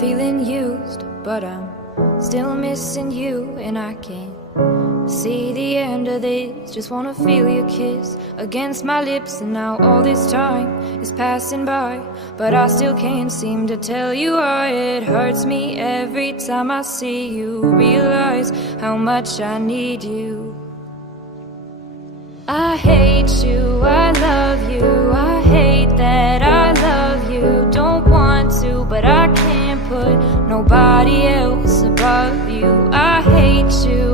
feeling used, but I'm still missing you, and I can't see the end of this. Just wanna feel your kiss against my lips, and now all this time is passing by, but I still can't seem to tell you why. It hurts me every time I see you, realize how much I need you. I hate you, I love you, I hate that I love you. Don't want to, but I can't put nobody else above you. I hate you,